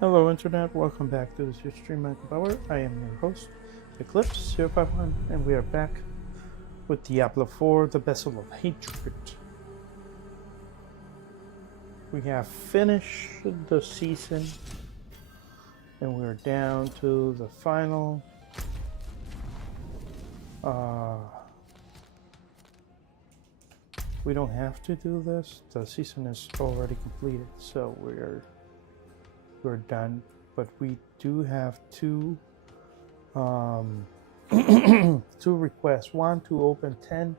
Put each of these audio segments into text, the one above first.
Hello Internet, welcome back to this stream Manco Power. I am your host, Eclipse051, and we are back with Diablo IV, the Vessel of Hatred. We have finished the season, and we're down to the final we don't have to do this. The season is already completed, so we're done. But we do have two two requests. One, to open 10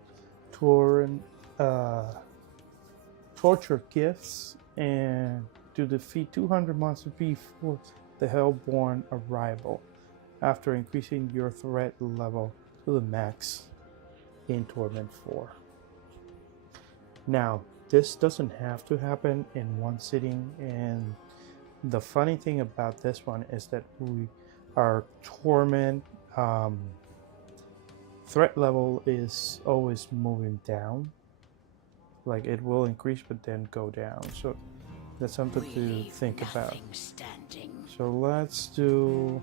torture gifts and to defeat 200 monsters before the Hellborn arrival after increasing your threat level to the max in Torment 4. Now, this doesn't have to happen in one sitting, and the funny thing about this one is that our Torment threat level is always moving down. Like, it will increase but then go down, so that's something to think about. So let's see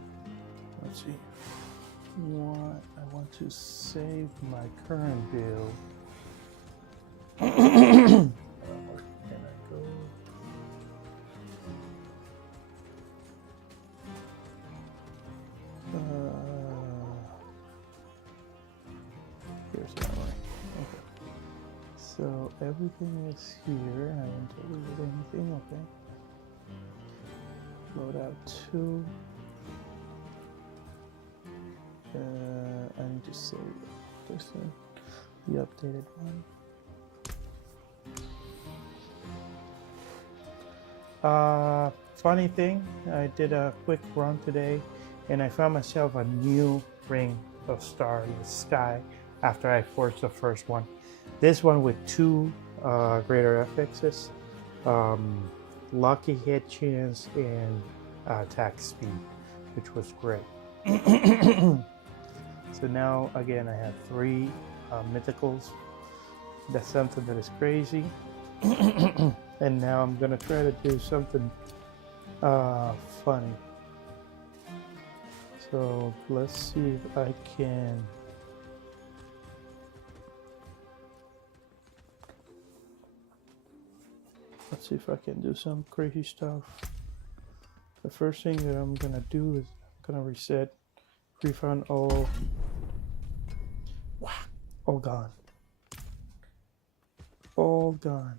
what I want to save my current build. Where can I go? Here's that way. Okay. So everything is here. I haven't deleted anything. Okay. Load out 2. I need to save this one, the updated one. Funny thing, I did a quick run today and I found myself a new ring of star in the sky after I forged the first one. This one with 2 greater FXs, lucky hit chance and attack speed, which was great. So now again I have 3 mythicals. That's something that is crazy. And now I'm gonna try to do something funny. So let's see if I can. Let's see if I can do some crazy stuff. The first thing that I'm gonna do is I'm gonna reset, refund all. Wow, all gone. All gone.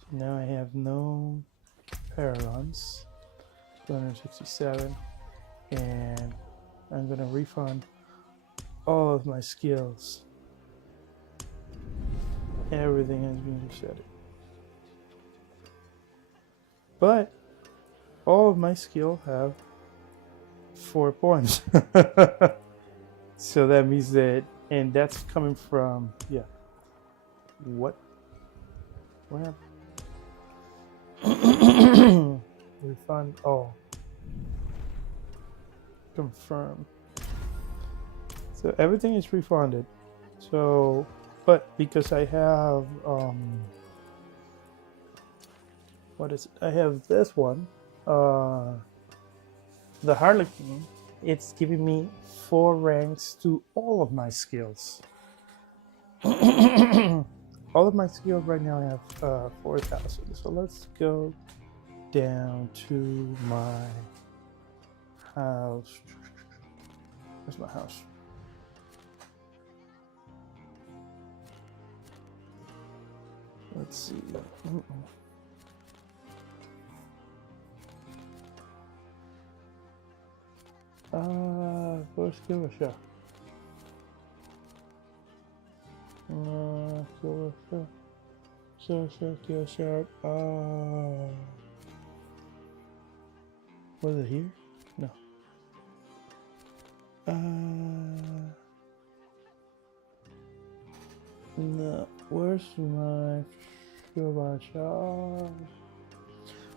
So now I have no Paragons, 267, and I'm gonna refund all of my skills. Everything has been reset. But all of my skill have 4 points. So that means that, and that's coming from, yeah. What happened? Refund all. Confirm. So everything is refunded. So, but because I have, what is it? I have this one, the Harlequin. It's giving me 4 ranks to all of my skills. All of my skills right now I have 4,000. So let's go down to my house. Where's my house? Let's see. Let's give it a shot. Kill shot. Was it here? No. No. Where's my shot?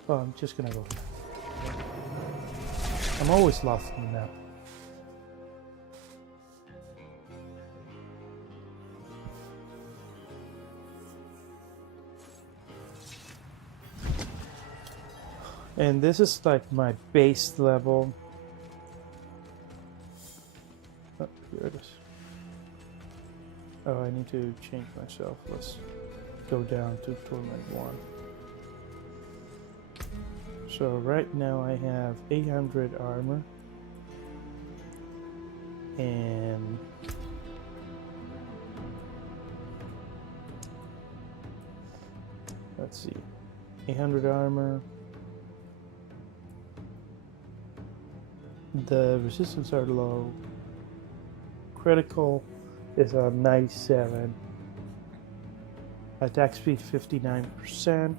Oh, I'm just gonna go. I'm always lost in the map. And this is like my base level. Oh, here it is. Oh, I need to change myself. Let's go down to Torment 1. So right now I have 800 armor. And let's see, 800 armor. The resistance are low. Critical is a 97. Attack speed 59%.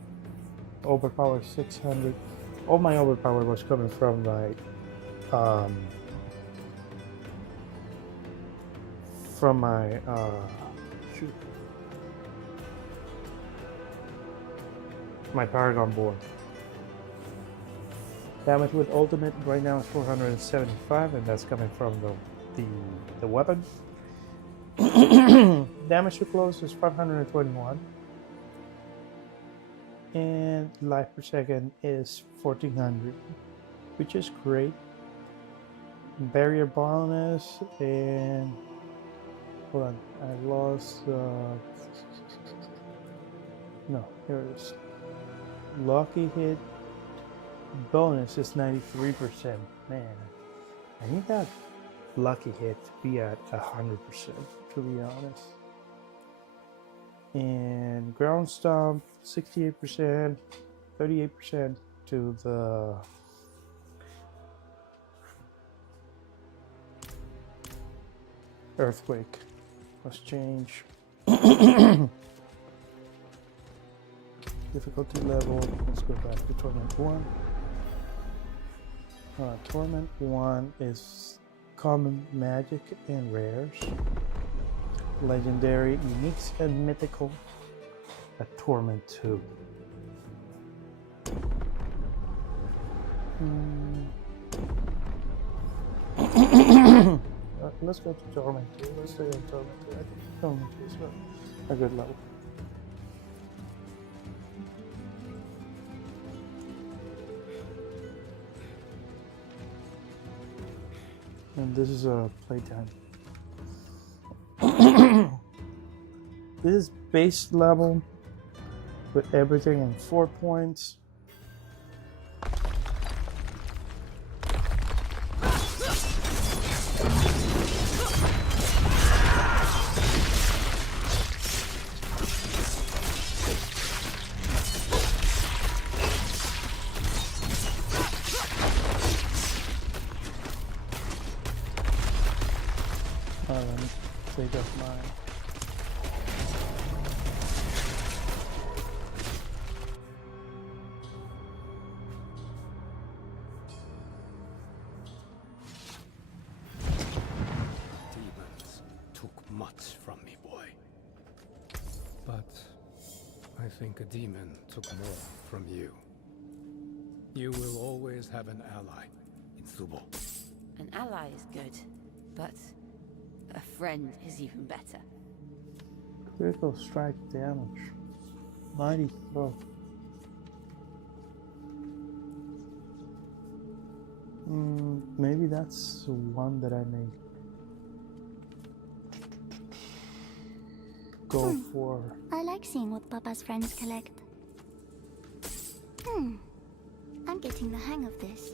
Overpower 600. All my overpower was coming from like from my shoot, my Paragon board. Damage with ultimate right now is 475, and that's coming from the weapon. Damage to close is 521, and life per second is 1400, which is great. Barrier bonus, and hold on, I lost. No, here it is. Lucky hit bonus is 93%. Man, I need that lucky hit to be at 100%, to be honest. And ground stomp 68%, 38% to the earthquake. Let's change difficulty level. Let's go back to Torment 1. Torment 1 is common, magic, and rares. Legendary, uniques, and mythical. A Torment 2. Let's go to Torment 2. Let's stay on Torment 2. I think Torment 2 is a good level. And this is a playtime. This is base level with everything in 4 points. Let me take up mine. Demons took much from me, boy. But I think a demon took more from you. You will always have an ally in Subo. An ally is good, but a friend is even better. Critical strike damage. 94. Maybe that's one that I may go for. I like seeing what Papa's friends collect. I'm getting the hang of this.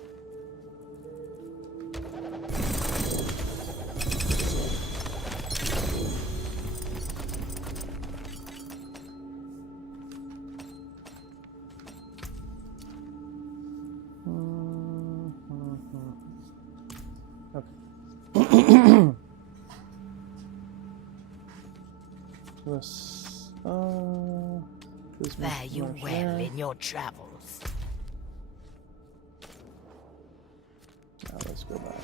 Let's Fare you well in your travels. Now let's go back.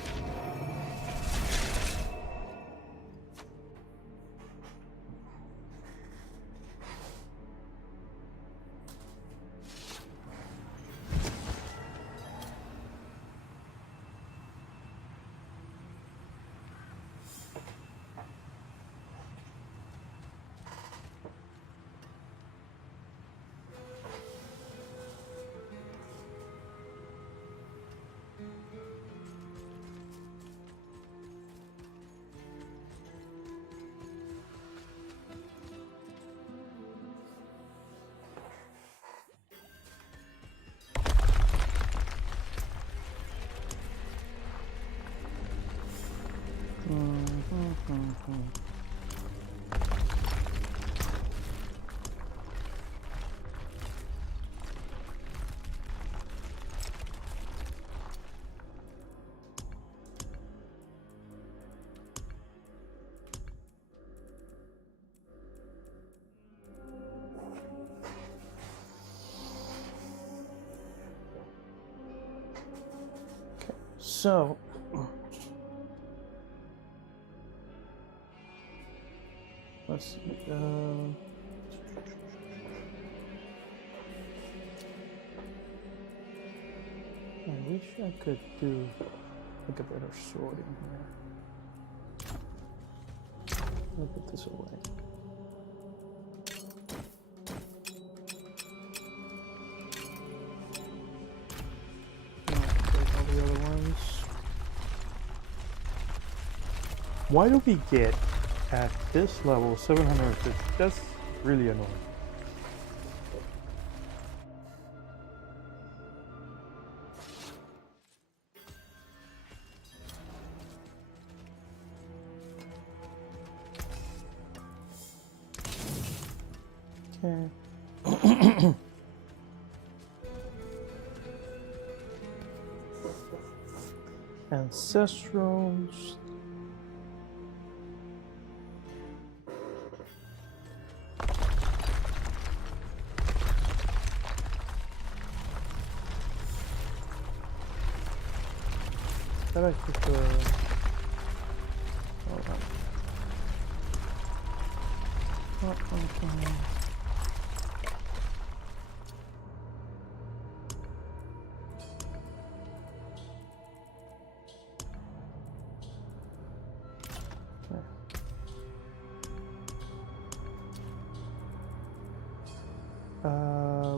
So let's see. I wish I could do like a better sword in here. I'll put this away. Take all the other ones. Why do we get at this level 750? That's really annoying. Okay. Ancestrals. But I prefer. Hold on.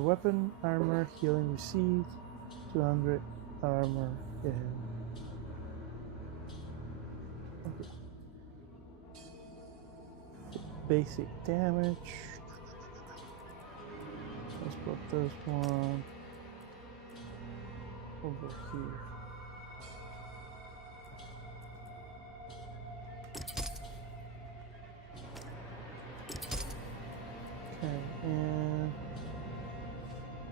Weapon, armor, healing received, 200 armor, and okay. Basic damage. Let's put this one over here. Okay, and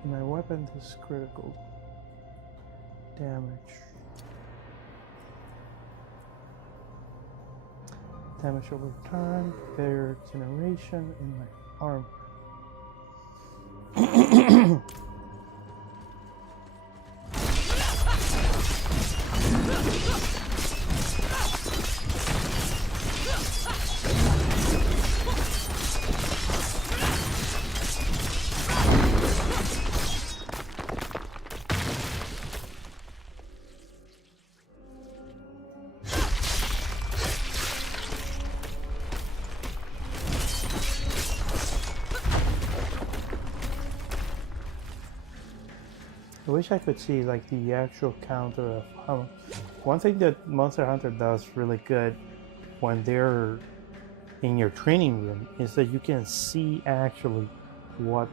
my weapon is critical damage. Damage over time, barrier generation in my armor. I wish I could see like the actual counter of how. One thing that Monster Hunter does really good when they're in your training room is that you can see actually what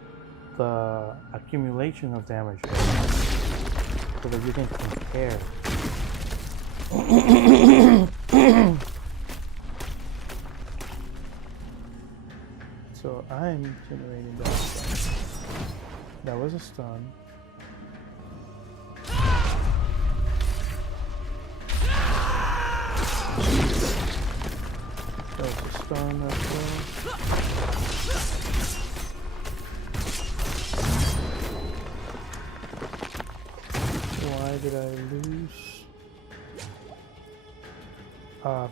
the accumulation of damage is, so that you can compare. So I'm generating that stun. That was a stun. That was a stun as well. Why did I lose?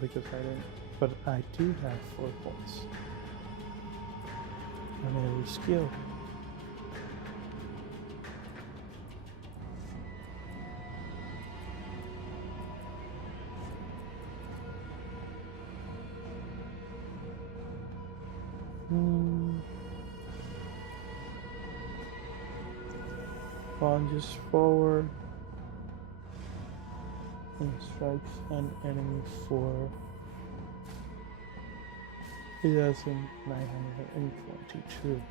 Because I didn't. But I do have 4 points on every skill. Lunges forward and strikes an enemy for 3,922.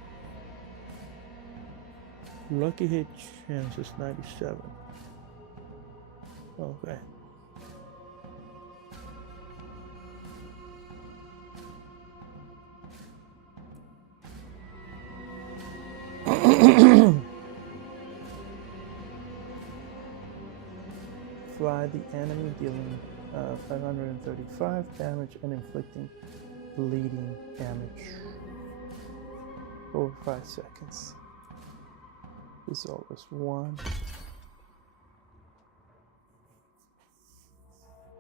Lucky hit chance is 97. Okay. Fly the enemy, dealing 535 damage and inflicting bleeding damage over 5 seconds. Result was 1.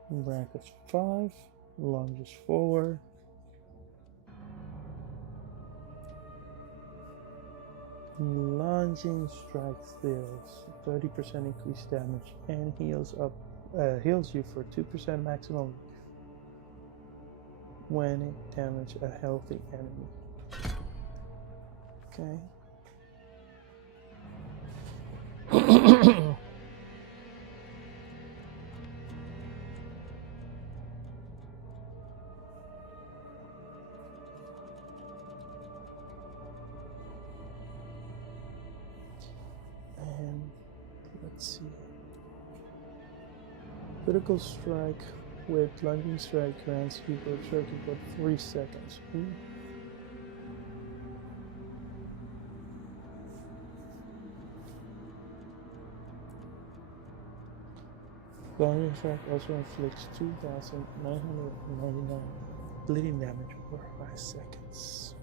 Rank is 5. Lunges forward. Lunging strikes deals 30% increased damage and heals you for 2% maximum when it damages a healthy enemy. Okay. And let's see. Critical strike with lunging strike grants you per circuit for 3 seconds. Ooh. Lunging strike also inflicts 2,999 bleeding damage per 5 seconds.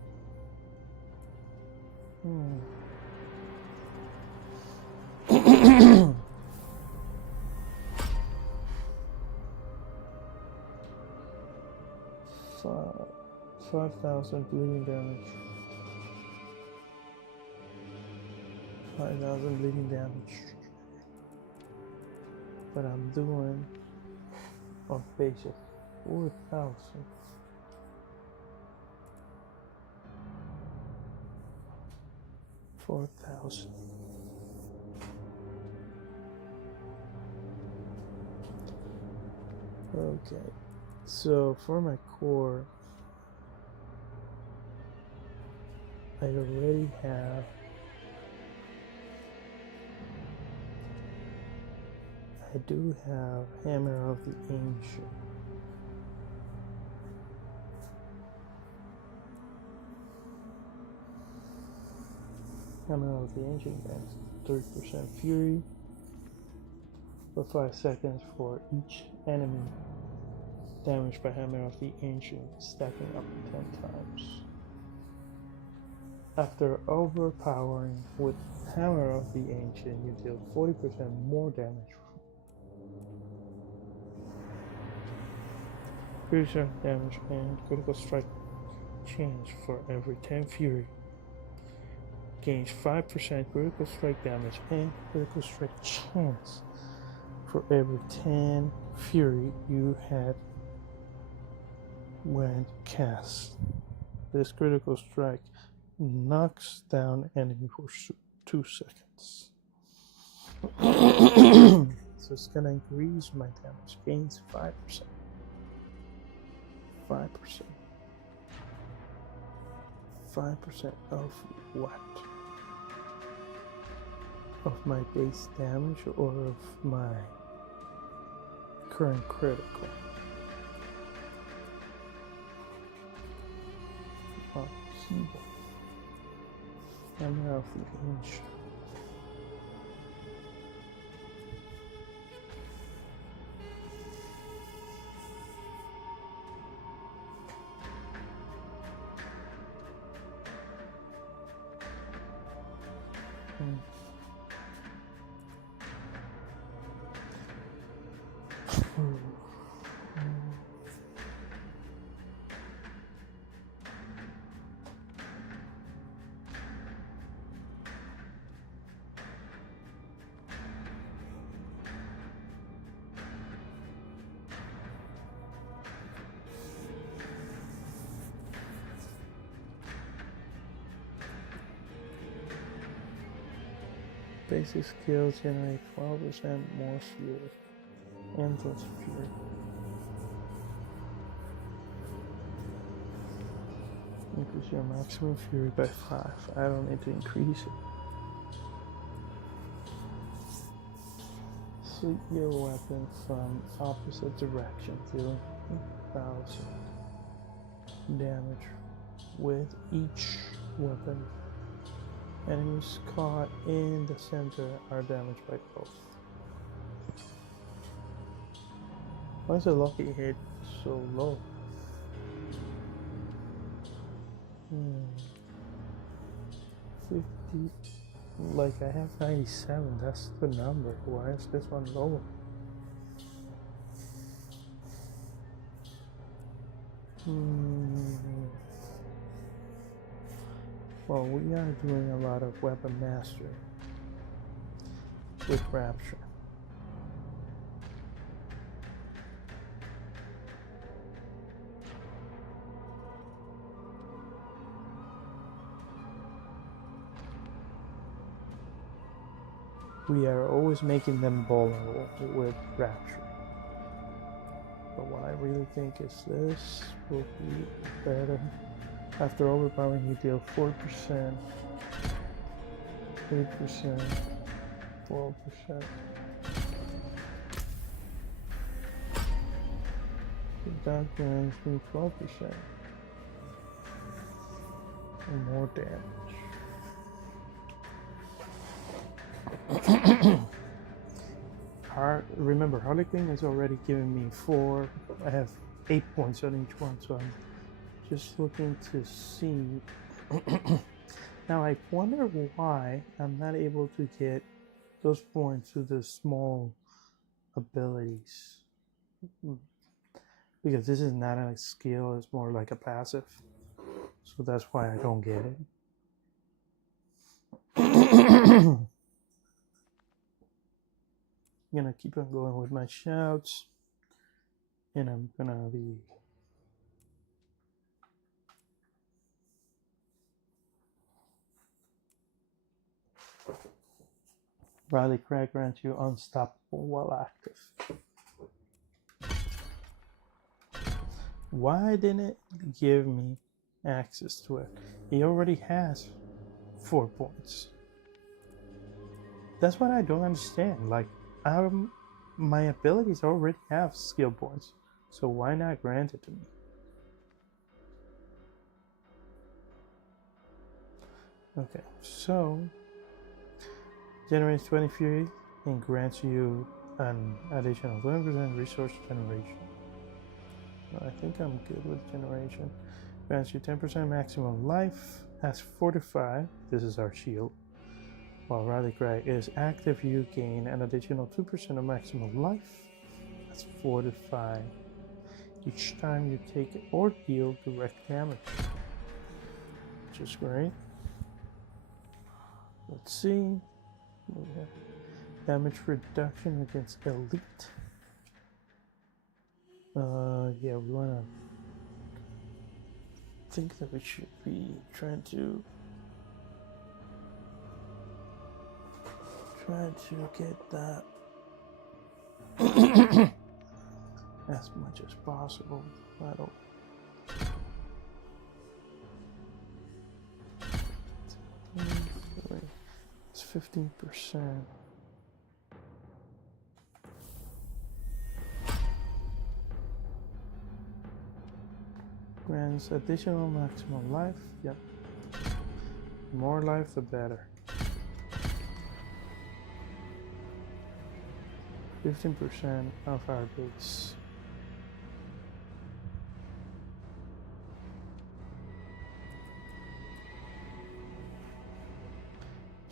5,000 bleeding damage. 5,000 bleeding damage. But I'm doing on base of 4,000. Okay, so for my core, I already have I do have Hammer of the Ancient. Hammer of the Ancient grants 30% Fury for 5 seconds for each enemy damaged by Hammer of the Ancient, stacking up 10 times. After overpowering with Hammer of the Ancient, you deal 40% more damage. Critical damage and critical strike chance for every 10 Fury. Gains 5% critical strike damage and critical strike chance for every 10 Fury you had when cast. This critical strike knocks down enemy for 2 seconds. So it's gonna increase my damage. Gains 5%. 5% of what? Of my base damage or of my current critical? Hammer of the Ancient. Basic skills generate 12% more fury. Endless fury. Increase your maximum fury by 5. I don't need to increase it. Sweep your weapon from opposite direction, dealing 1,000 damage with each weapon. Enemies caught in the center are damaged by both. Why is the lucky hit so low? 50. Like I have 97. That's the number. Why is this one lower? Hmm. Well, we are doing a lot of weapon mastery with Rapture. We are always making them vulnerable with Rapture. But what I really think is this will be better. After overpowering, you deal 4%, 8%, 12%. That grants me 12% and more damage. Remember, Harlequin is already giving me 4. I have 8 points on each one, so I'm just looking to see. Now I wonder why I'm not able to get those points to the small abilities. Because this is not a skill, it's more like a passive. So that's why I don't get it. I'm gonna keep on going with my shouts. And I'm gonna be Rally Crack grants you unstoppable while active. Why didn't it give me access to it? He already has 4 points. That's what I don't understand. Like, my abilities already have skill points, so why not grant it to me? Okay, so generates 20 fury and grants you an additional 20% resource generation. I think I'm good with generation. Grants you 10% maximum life. Has fortify. This is our shield. While Rally Cry is active, you gain an additional 2% of maximum life. That's fortify. Each time you take or deal direct damage, which is great. Let's see. We have damage reduction against elite. Yeah, we wanna think that we should be trying to get that as much as possible. I don't. It's 15%. Grants additional maximum life. Yep. More life, the better. 15% of our base.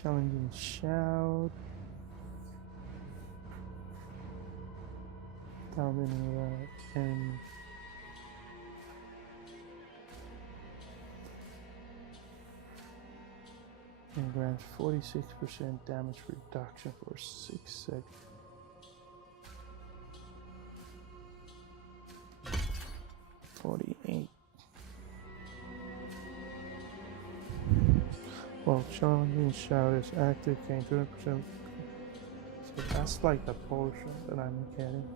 Challenging shout. Dominating that and grants 46% damage reduction for 6 seconds. 48. Well, challenging shout is active, gain 20%. So that's like the potion that I'm getting.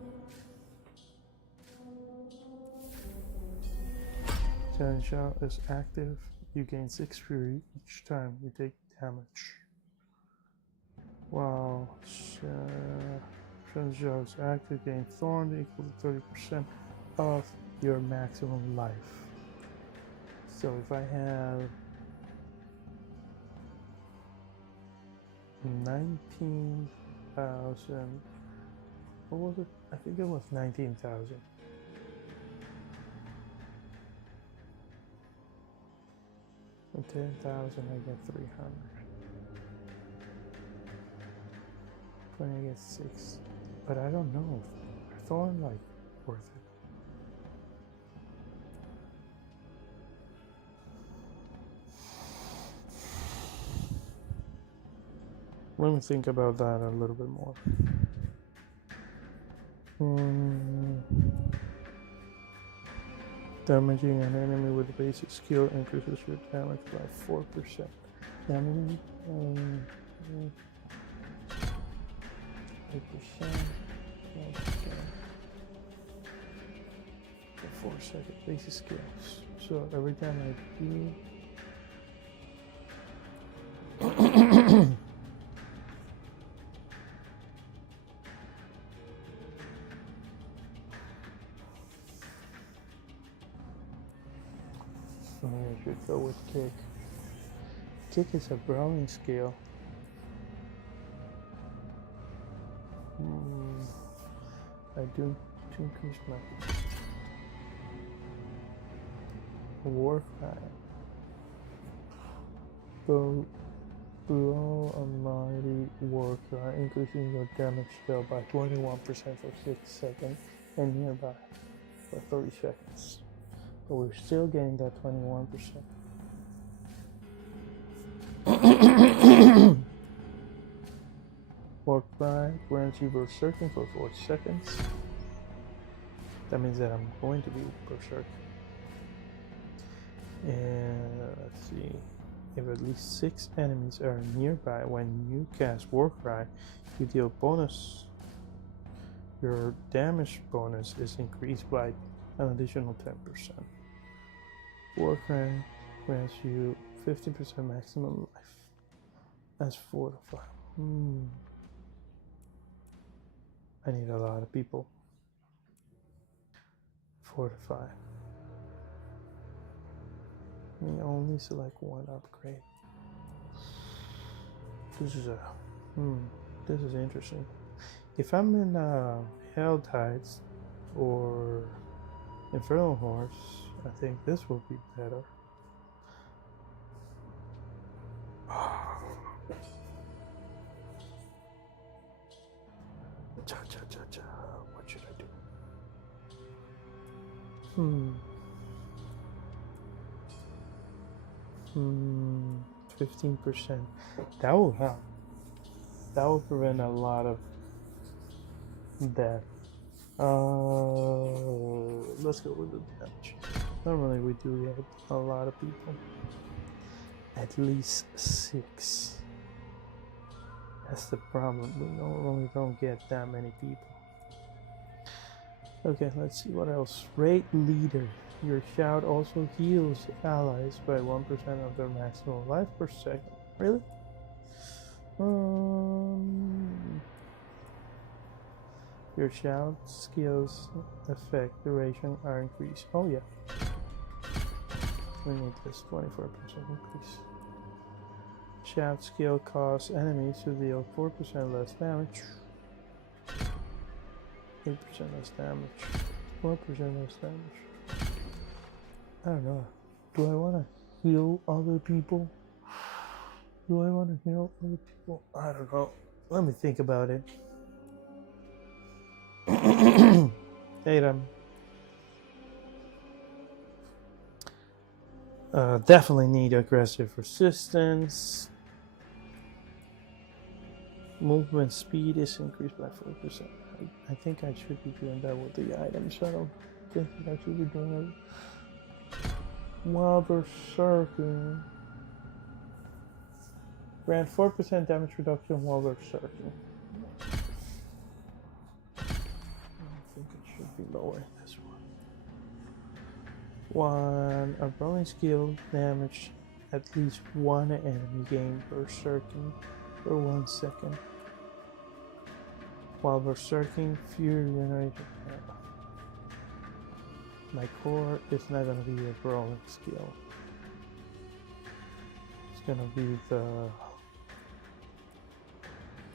Challenging shout is active, you gain 6 fury each time you take damage. While challenging shout is active, gain thorn equal to 30% of your maximum life. So if I have 19,000, what was it? I think it was 19,000. For 10,000 I get 300. 20 I get 6. But I don't know if I thought like worth it. Let me think about that a little bit more. Damaging an enemy with a basic skill increases your damage by 4%. Damage 8%. 4-second basic skills. So every time I do. I should go with kick. Kick is a brawling skill. I do to increase my war cry. Blow a mighty war cry, increasing your damage spell by 21% for 6 seconds and nearby for 30 seconds. But we're still getting that 21%. War cry grants you berserking for 4 seconds. That means that I'm going to be berserk. And let's see. If at least 6 enemies are nearby when you cast War Cry, you deal bonus. Your damage bonus is increased by an additional 10%. War Cry grants you 50% maximum life. That's 4 to 5. I need a lot of people. 4 to 5. Let me only select one upgrade. This is interesting. If I'm in Hell Tides or Infernal Horse, I think this will be better. What should I do? 15%. That will help. That will prevent a lot of death. Let's go with the damage. Normally we do get a lot of people. At least 6. That's the problem. We normally don't get that many people. Okay, let's see what else. Raid Leader. Your shout also heals allies by 1% of their maximum life per second. Really? Your shout skills effect duration are increased. Oh yeah. We need this 24% increase. Shout skill causes enemies to deal 4% less damage. 8% less damage. 4% less damage. I don't know. Do I want to heal other people? I don't know. Let me think about it. Adam. Definitely need aggressive resistance. Movement speed is increased by 4%. I think I should be doing that with the items. I don't think I should be doing it while berserking. Grant 4% damage reduction while berserking. I think it should be lower in this one. A brawling skill damage at least one enemy gain berserking for 1 second. While berserking, fury generation. My core is not going to be a brawling skill. It's going to be the...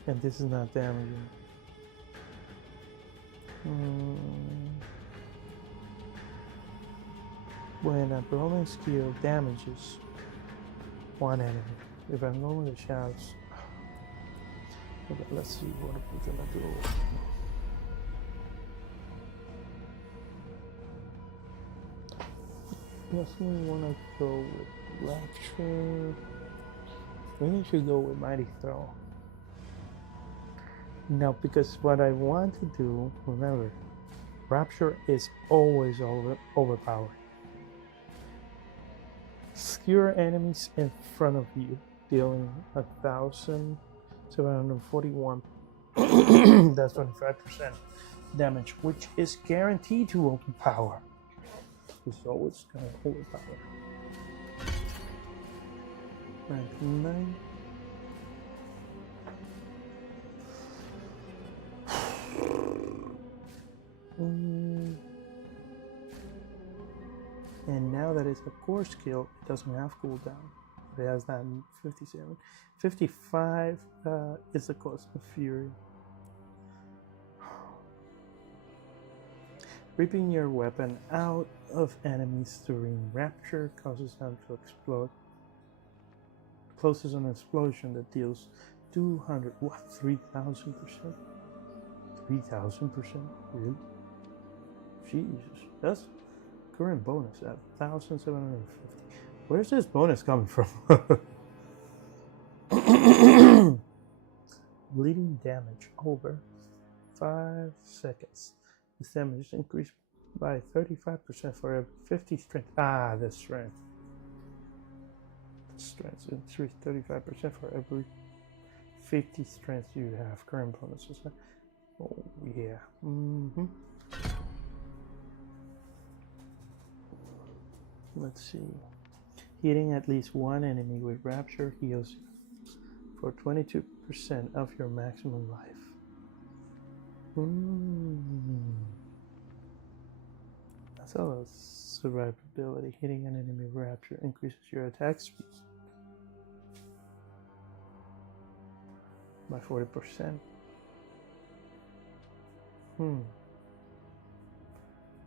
And this is not damaging. When a brawling skill damages one enemy. If I'm going with the shouts... Okay, let's see what we're gonna do. Definitely wanna go with Rapture. Maybe I should go with Mighty Throw. Now, because what I want to do, remember, Rapture is always overpowered. Skewer enemies in front of you, dealing 1,741. That's 25% damage, which is guaranteed to overpower. It's always going to overpower. 99. And now that it's a core skill, it doesn't have cooldown. It has that 57. 55 is the cost of Fury. Ripping your weapon out of enemies during Rapture causes them to explode. Closes an explosion that deals 200. What? 3,000%? 3,000%? Really? Jesus. That's current bonus at 1,750. Where's this bonus coming from? Bleeding damage over 5 seconds. This damage is increased by 35% for every 50 strength. Ah, the strength. The strength increased 35% for every 50 strength you have. Current bonuses. Oh, yeah. Let's see. Hitting at least one enemy with Rapture heals you for 22% of your maximum life. That's a lot of survivability. Hitting an enemy with Rapture increases your attack speed by 40%.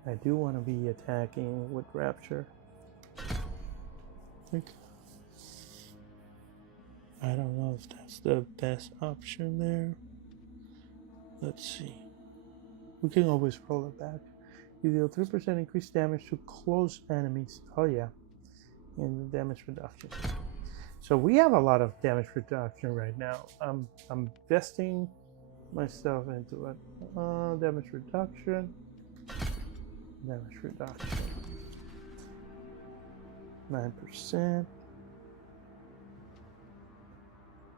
I do want to be attacking with Rapture. I don't know if that's the best option there. Let's see. We can always roll it back. You deal 3% increased damage to close enemies. Oh yeah. And damage reduction. So we have a lot of damage reduction right now. I'm investing myself into it. Damage reduction. Damage reduction. 9%.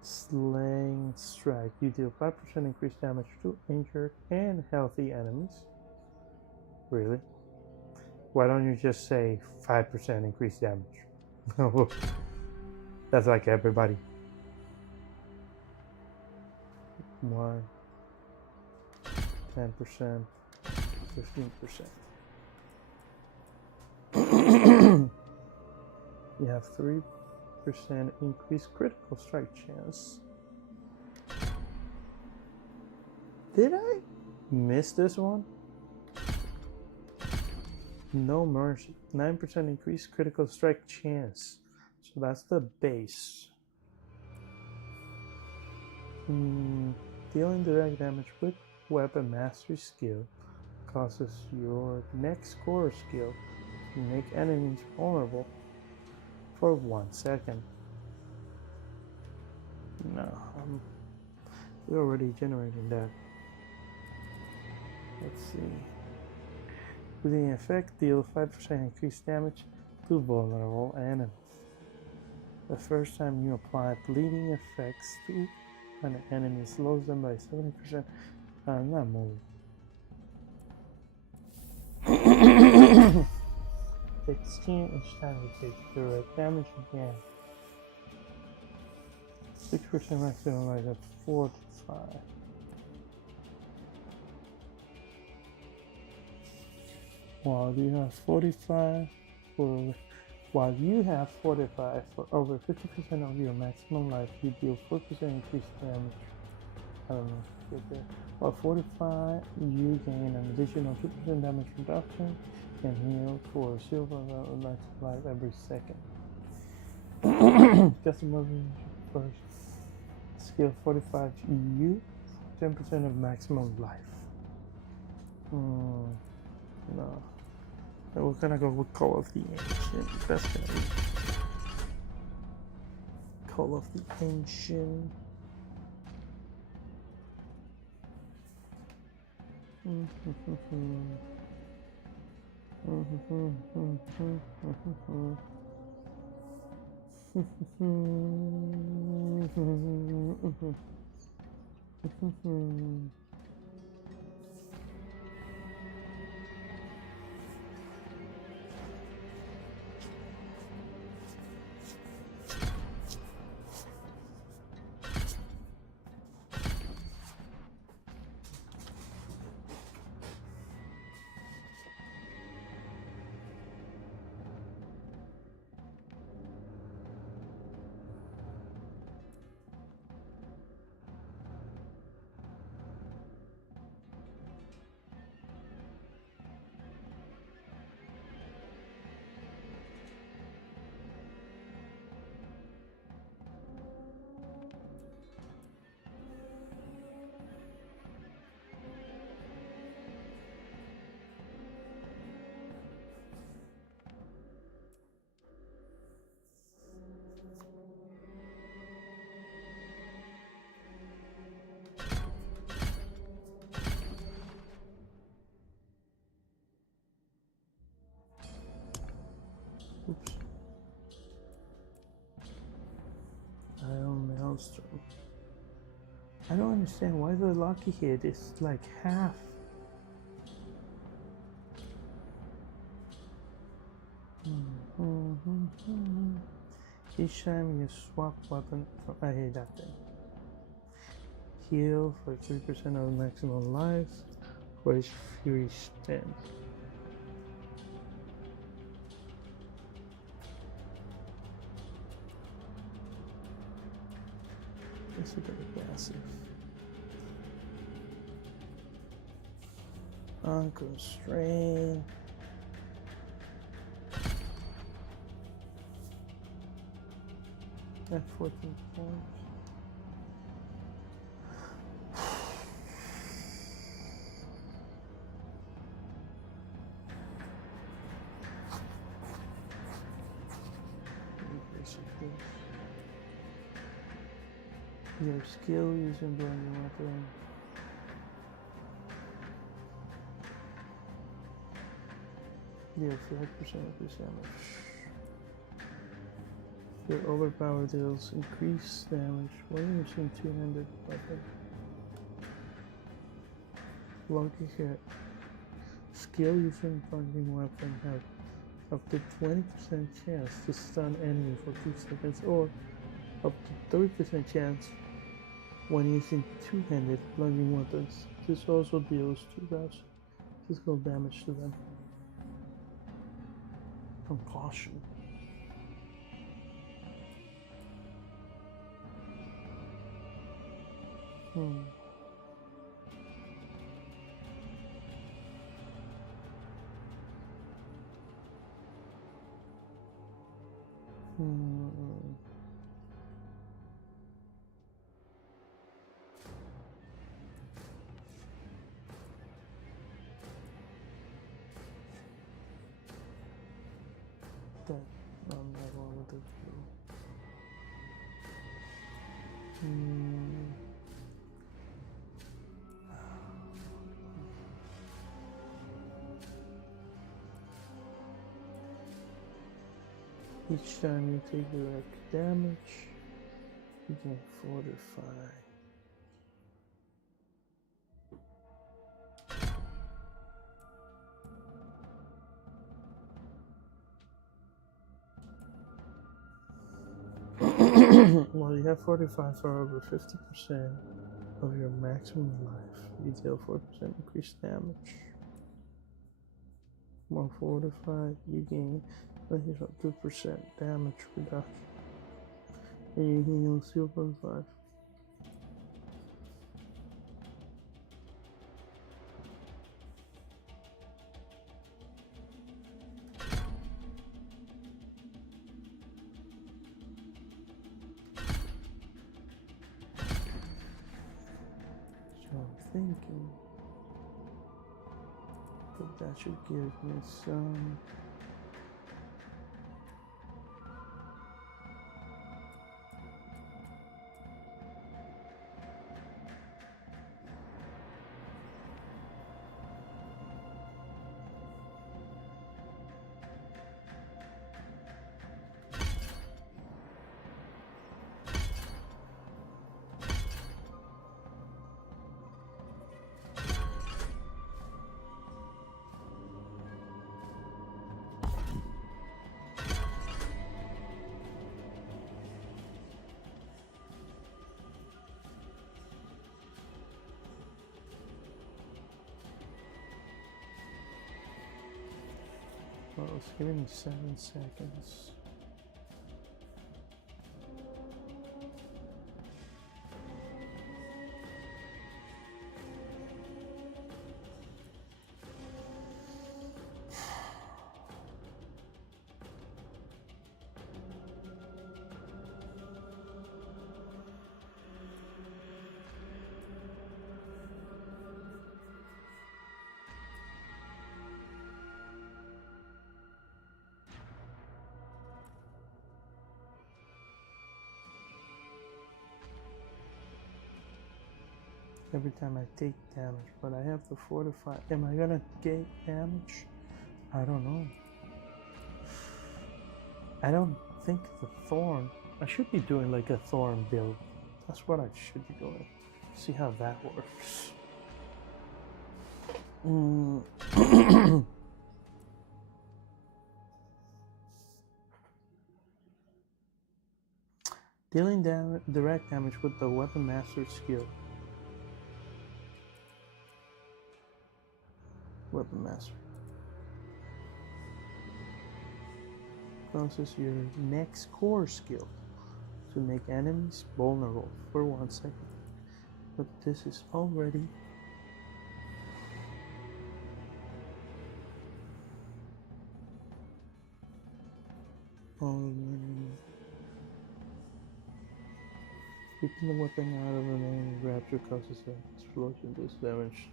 Slaying Strike. You deal 5% increased damage to injured and healthy enemies. Really? Why don't you just say 5% increased damage? That's like everybody. 1, 10%, 15%. You have 3% increased critical strike chance. Did I miss this one? No mercy. 9% increased critical strike chance. So that's the base. Dealing direct damage with weapon mastery skill causes your next core skill to make enemies vulnerable for 1 second. No, we're already generating that. Let's see. Bleeding effect deals 5% increased damage to vulnerable enemies. The first time you apply bleeding effects to an enemy slows them by 70%. Not moving. 16 each time you take direct damage again. 6% maximum life at 4 to 5. While you have 45 for over 50% of your maximum life, you deal 4% increased damage. I don't know if you get there. While 45, you gain an additional 2% damage reduction and heal for silver maximum life every second. Customizing first skill 45 EU, 10% of maximum life. No. We're gonna go with Call of the Ancient. That's gonna be Call of the Ancient. Oops. Iron Maelstrom. I don't understand why the lucky hit is like half. Each time you swap weapon, I hate that thing. Heal for 3% of maximum lives for each Fury stand. This is a bit passive. Unconstrained. At 14 points. Your skill using blending weapon. Deal 5% increased damage. Your overpower deals increased damage when using two-handed weapon. Lucky hit. Skill using blending weapon have up to 20% chance to stun enemy for 2 seconds, or up to 30% chance when using two-handed bludgeoning weapons. This also deals 2,000 physical damage to them. From caution. That I'm not going with it. Each time you take direct damage, you can fortify. Well, you have 45 for over 50% of your maximum life. You deal 4% increased damage. More fortified, you gain 2% damage reduction. And you heal 0.5. Thinking but that should give me some Well, it's giving me 7 seconds. Every time I take damage, but I have to fortify. Am I gonna get damage? I don't know. I don't think the thorn. I should be doing like a thorn build. That's what I should be doing. See how that works. Dealing direct damage with the weapon master skill. Weapon master. Causes your next core skill to make enemies vulnerable for 1 second. But this is already keeping the weapon out of an enemy rapture causes an explosion this damage.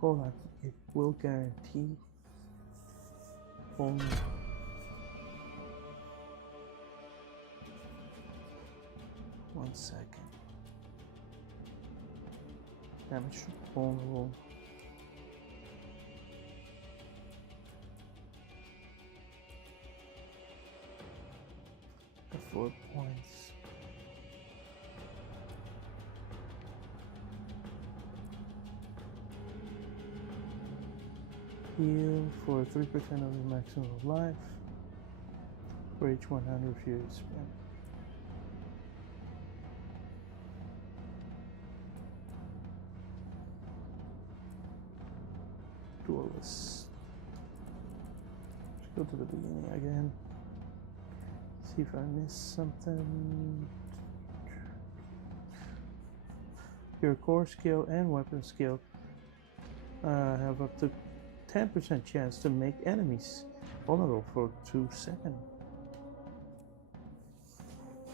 Hold on, it will guarantee only 1 second. Damage vulnerable. The 4 points. Heal for 3% of the maximum of life for each 100 fury spent. Duelist. Let's go to the beginning again. See if I missed something. Your core skill and weapon skill have up to 10% chance to make enemies vulnerable for 2 seconds.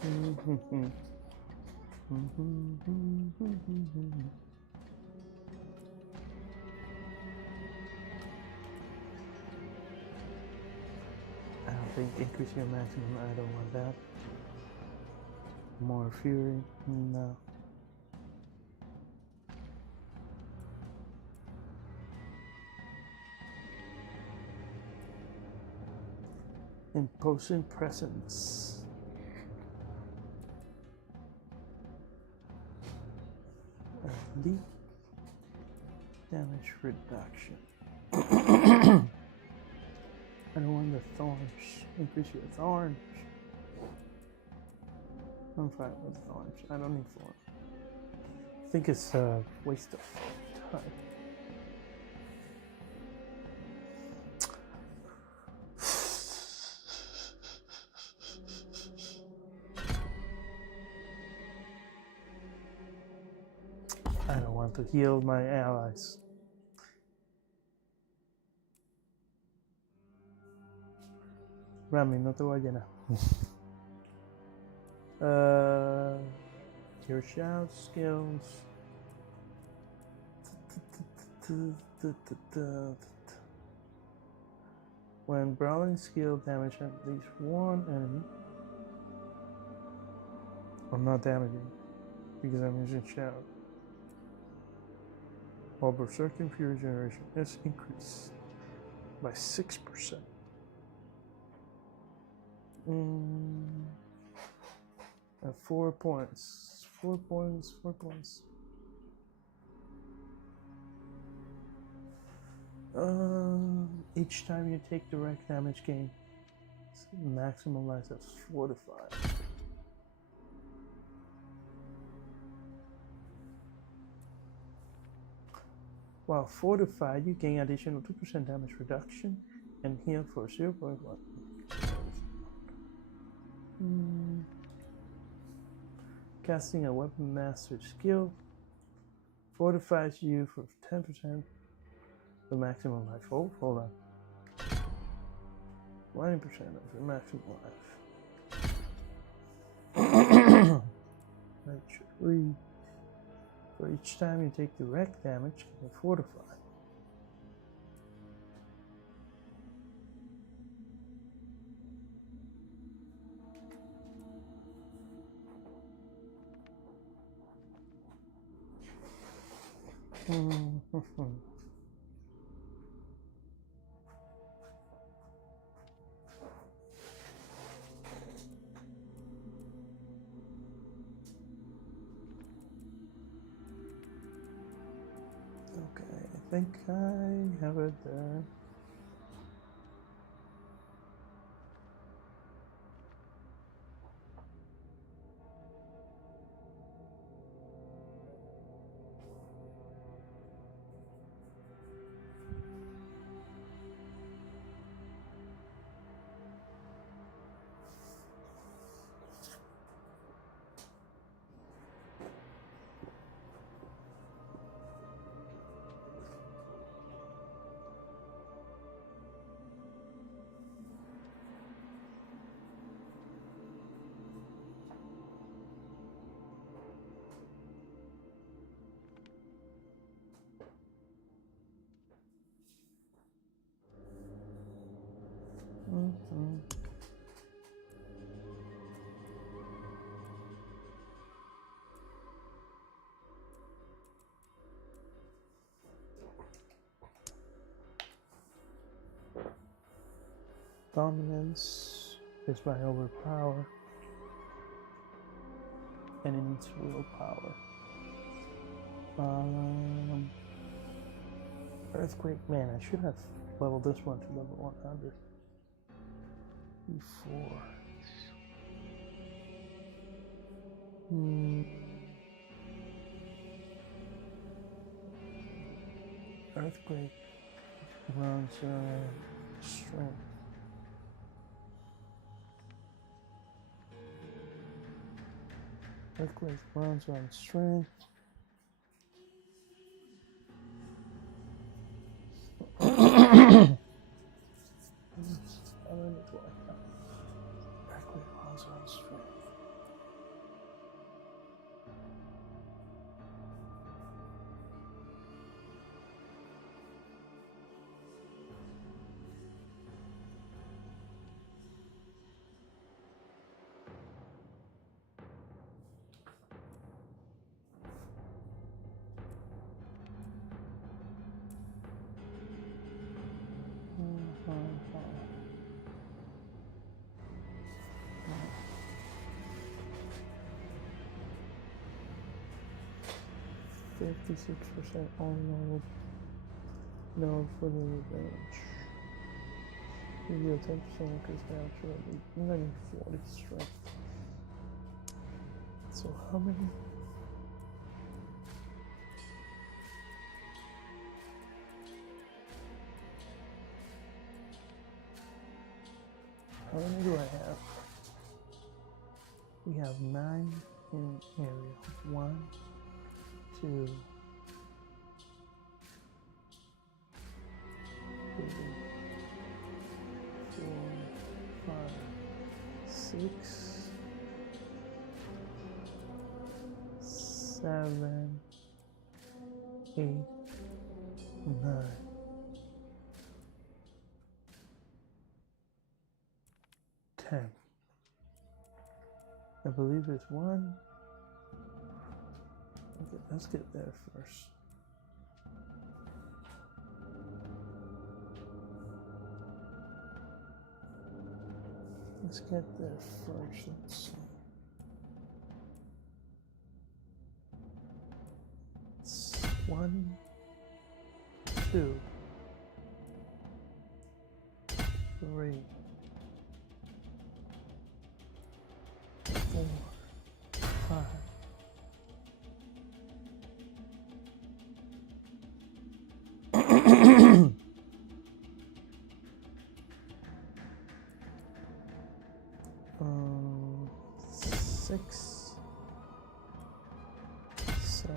I don't think increase your maximum. I don't want that. More fury. No. Imposing presence. Deep damage reduction. I don't want the thorns. Increase your thorns. I'm fine with thorns. I don't need thorns. I think it's a waste of time. I don't want to heal my allies. Rami, no te voy a llenar. Your shout skills. When brawling skill damage at least 1 enemy. I'm not damaging because I'm using shout. While Berserking Fury generation is increased by 6%. At 4 points. 4 points, 4 points. Each time you take direct damage gain, maximum life is fortified. While fortified, you gain additional 2% damage reduction and heal for 0.1. Casting a weapon master skill fortifies you for 10% the maximum life. Oh, hold on. 20% of your maximum life. I should read. For each time you take direct damage, can you fortify? Okay, I think I have it there. Dominance is by overpower, and it needs willpower. Earthquake, man, I should have leveled this one to level 100 before. Earthquake runs strength. Earthquake runs on strength. How many do I have? Earthquake runs on strength. %56% all node for the revenge. Give you a 10% increase now, 140 strength. So how many? How many do I have? We have 9 in area. 1, 2, 3, 4, 5, 6, 7, 8, 9. 10. I believe it's 1. Okay, let's get there first. Let's get there first. Let's see. It's 1, 2, 3, 4, 5. 7.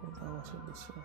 What was it this year?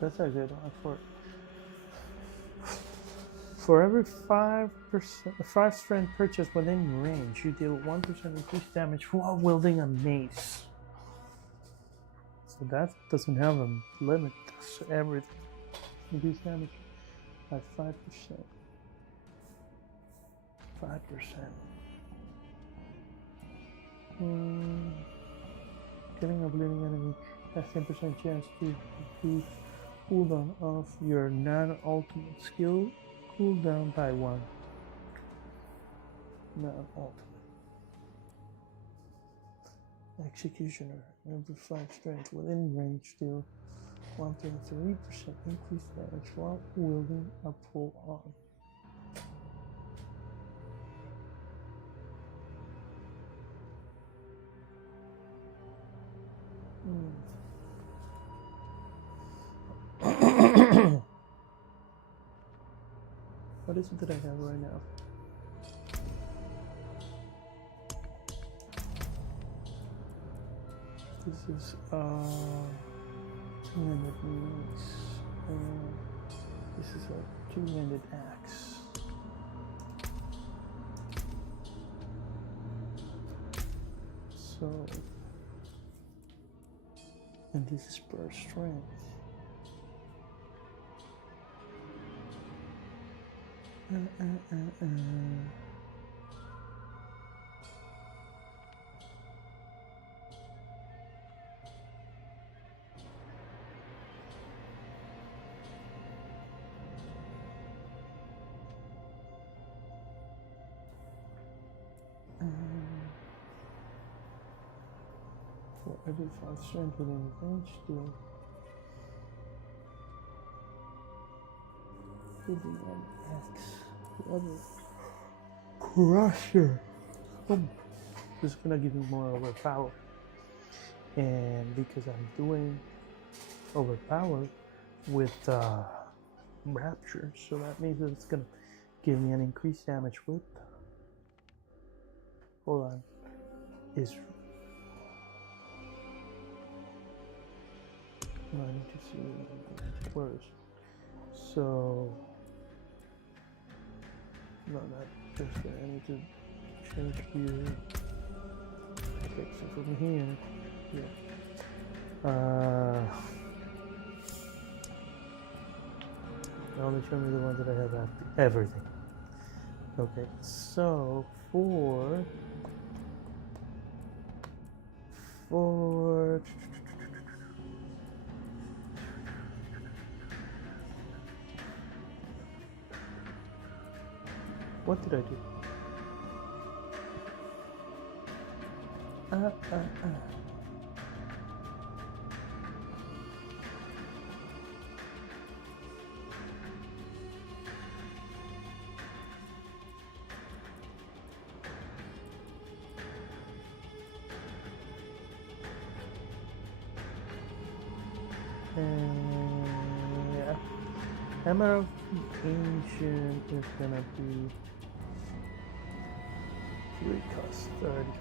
That's a good one. For every 5% 5 strength purchase within range, you deal 1% increased damage while wielding a mace. So that doesn't have a limit. So everything increased damage at 5%. 5%. Killing a bleeding enemy has 10% chance to increase cooldown of your non-ultimate skill. Cooldown by 1. Non-ultimate. Executioner. Every 5 strength within range deal 1.3% increased damage while wielding a pole arm. What is it that I have right now? This is two-handed mace, and this is a two-handed axe. So, and this is per strength. For every 5 strength within range, deal 51 X. The other crusher. This is gonna give me more overpower, and because I'm doing overpower with rapture, so that means that it's gonna give me an increased damage with. Hold on, is no, I need to see where is. So no, not just there. I need to change view. Okay, so from here, yeah. Only show me the ones that I have active. Everything. Okay, so for what did I do? Yeah. Hammer of the Ancient is gonna be 3 cost 30.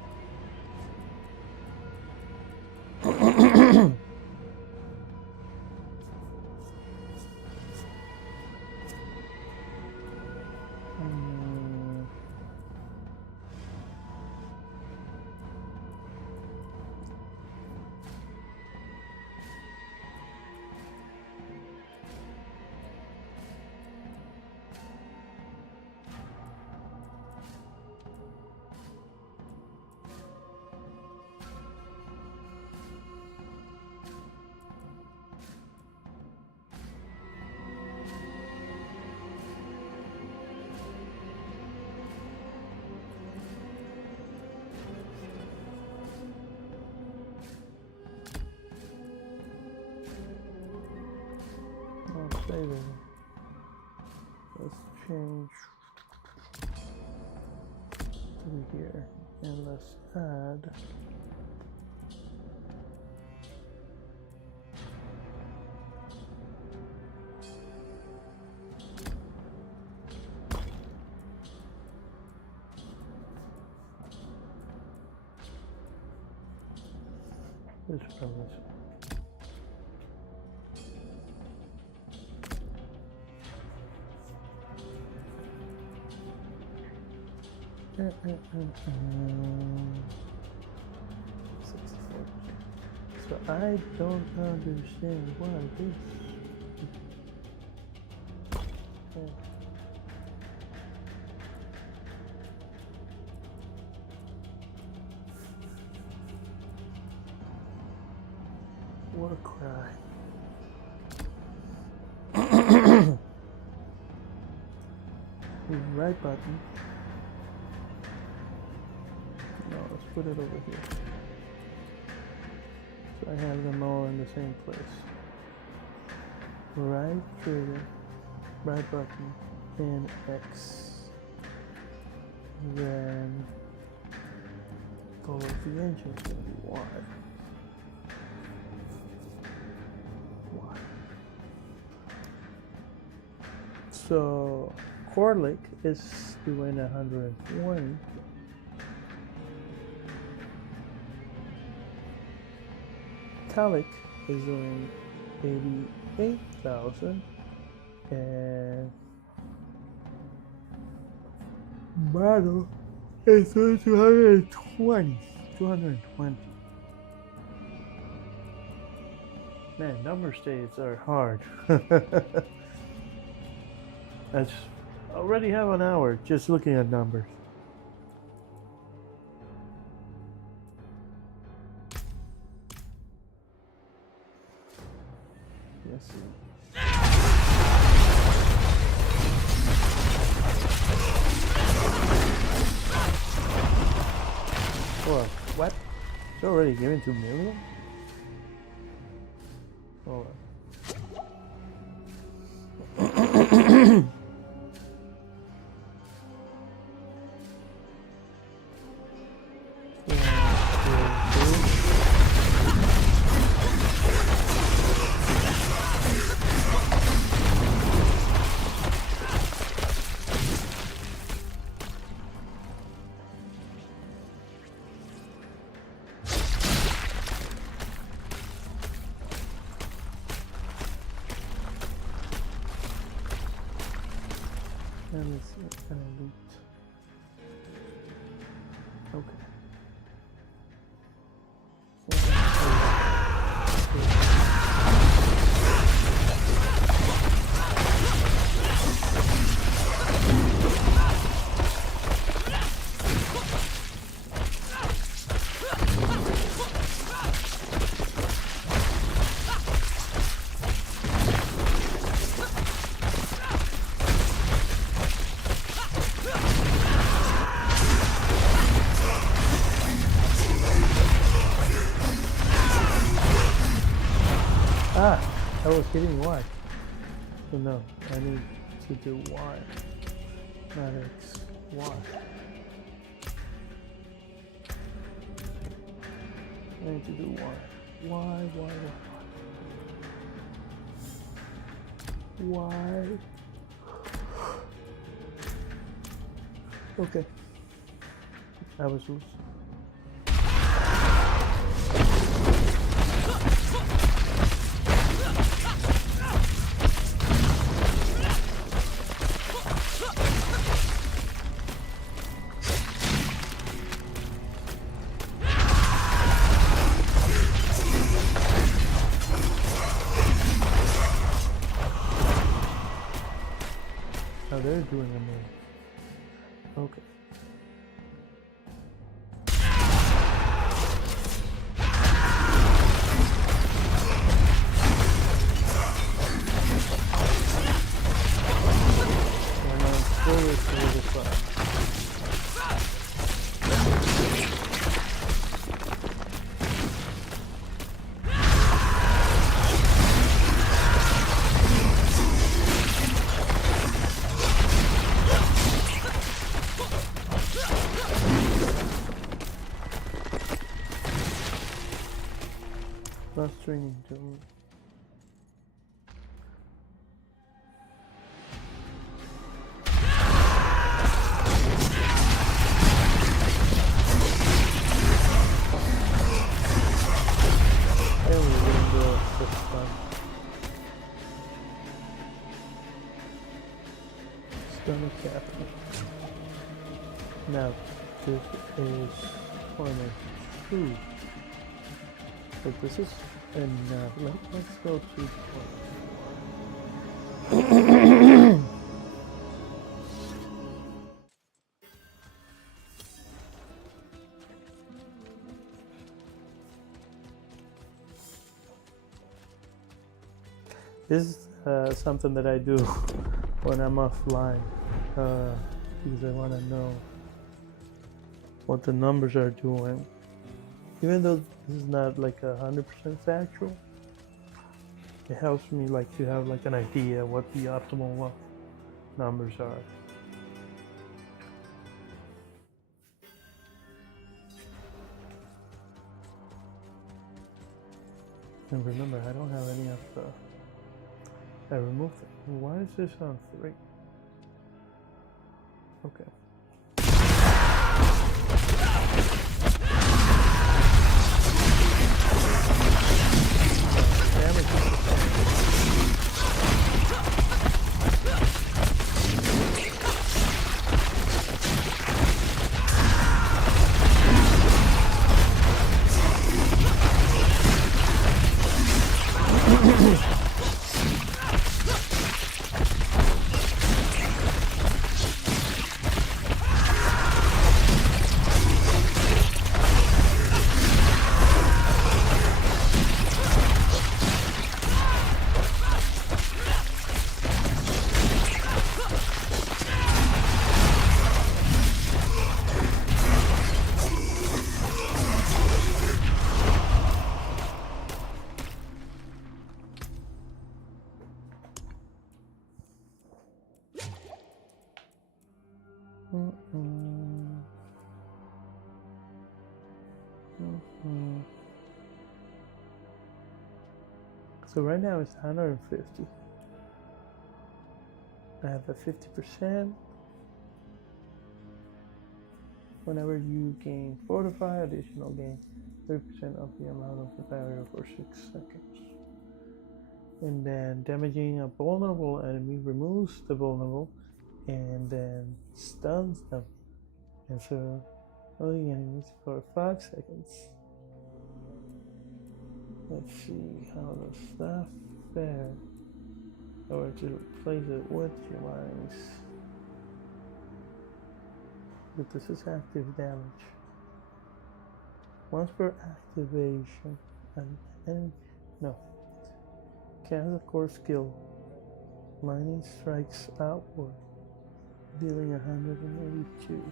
later. Let's change to here and let's add this from this. So I don't understand why this. Okay. War cry. Right button. No, let's put it over here. So I have them all in the same place. Right trigger, right button, and X. Then all of the engines will be Y. Y. So Corlick is doing 120. Talik is doing 88,000, and Battle is doing 220. Man, number states are hard. I already have an hour just looking at numbers. Yes. Whoa, what? It's already given 2 million? Hold on. And let's see what kind of loot. Okay. Ah, I was hitting Y. So no, I need to do Y, not X, Y. I need to do Y. Y. Okay. I was loose. Now they're doing a move. Okay. And I'm forward to the side. Clustering into there we go, for fun. Stone capital. Now this is corner 2. But this is enough. Let's go to the corner. This is something that I do when I'm offline, because I want to know what the numbers are doing. Even though this is not like 100% factual, it helps me like to have like an idea what the optimal numbers are. And remember, I don't have any of the. I removed it. Why is this on 3? Okay. So right now it's 150. I have a 50%. Whenever you gain fortify, additional gain 30% of the amount of the barrier for 6 seconds. And then damaging a vulnerable enemy removes the vulnerable and then stuns them. And so only enemies for 5 seconds. Let's see how does that fare. Or to replace it with your lines. But this is active damage. Once per activation, an enemy cast a core skill. Lightning strikes outward, dealing 182.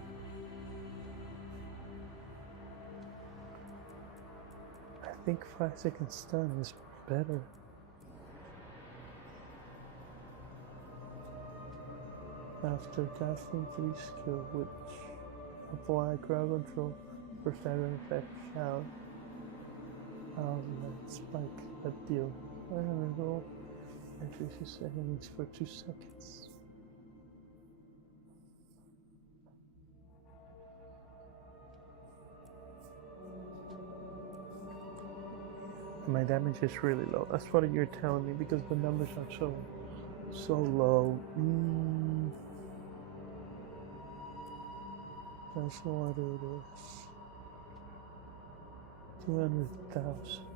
I think 5 second stun is better. After casting 3 skill, which apply crowd control for stagger effect, shout, and spike that deal. Roll increases enemies for 2 seconds. My damage is really low. That's what you're telling me because the numbers are so low. That's no what it is. 200,000.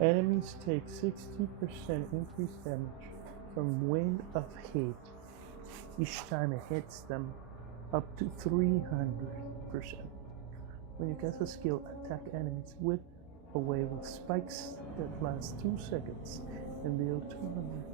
Enemies take 60% increased damage from Wind of Hate each time it hits them, up to 300%. When you cast a skill, attack enemies with a wave of spikes that lasts 2 seconds and deal 200.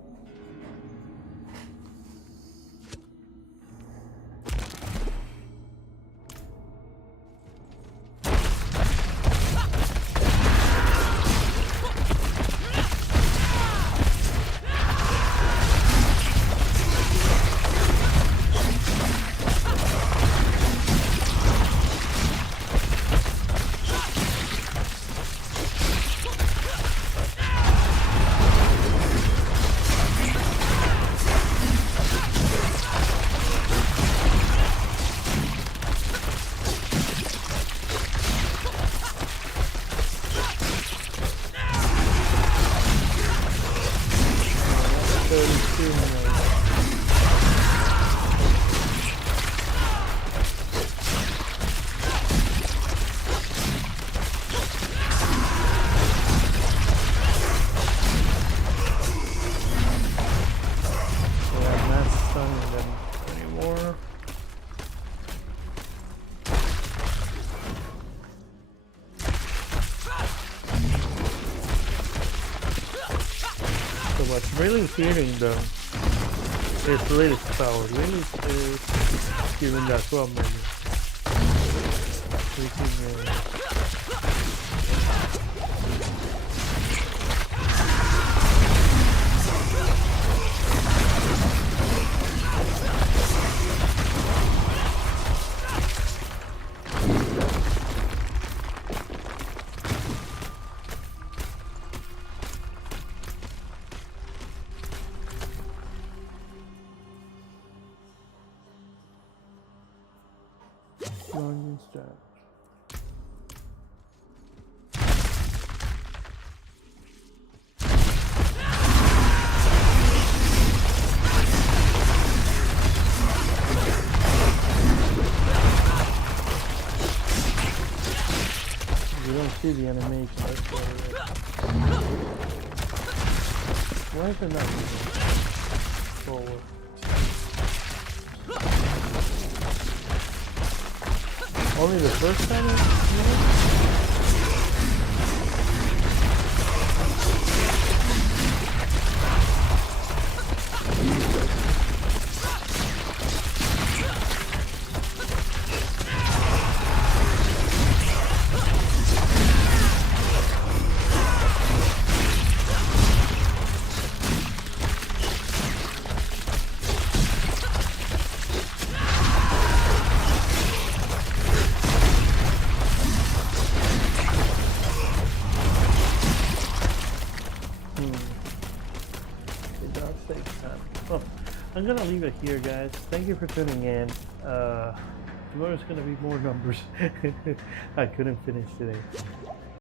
I'm not stunning them anymore. So what's really healing them is Lilith's power. Lilith is giving that 12 million. Long start. You don't see the animation, that's what it is. Why is it not moving forward? Only the first time well, I'm gonna leave it here, guys. Thank you for tuning in. Tomorrow's gonna be more numbers. I couldn't finish today.